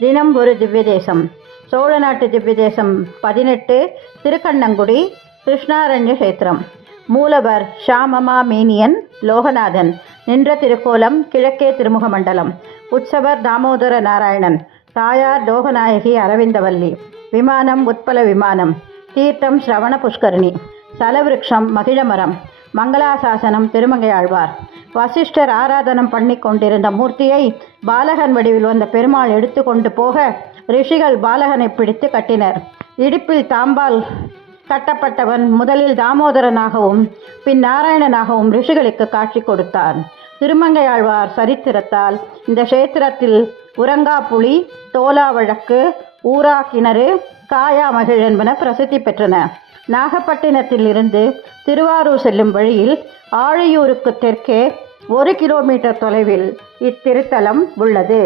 தினம் ஒரு திவ்ய தேசம். சோழ நாட்டு திவ்ய தேசம் 18 திருக்கண்ணங்குடி கிருஷ்ணாரண்ய கஷேத்திரம். மூலவர் ஷாமமா மேனியன் லோகநாதன். நின்ற திருக்கோலம் கிழக்கே திருமுக மண்டலம். உற்சவர் தாமோதர நாராயணன். தாயார் லோகநாயகி அரவிந்தவல்லி. விமானம் உத்பல விமானம். தீர்த்தம் ஸ்ரவண புஷ்கரணி. சலவிருட்சம் மகிழமரம். மங்களாசாசனம் திருமங்கையாழ்வார். வசிஷ்டர் ஆராதனம் பண்ணி கொண்டிருந்த மூர்த்தியை பாலகன் வடிவில் வந்த பெருமாள் எடுத்து கொண்டு போக ரிஷிகள் பாலகனை பிடித்து கட்டினர். இடுப்பில் தாம்பால் கட்டப்பட்டவன் முதலில் தாமோதரனாகவும் பின் நாராயணனாகவும் ரிஷிகளுக்கு காட்சி கொடுத்தான். திருமங்கையாழ்வார் சரித்திரத்தால் இந்த கஷேத்திரத்தில் உரங்கா புலி, தோலா வழக்கு, ஊரா கிணறு, காயா மகிழ் என்பன பிரசித்தி பெற்றன. நாகப்பட்டினத்தில் இருந்து திருவாரூர் செல்லும் வழியில் ஆழியூருக்கு தெற்கே 1 கிலோமீட்டர் தொலைவில் இத்திருத்தலம் உள்ளது.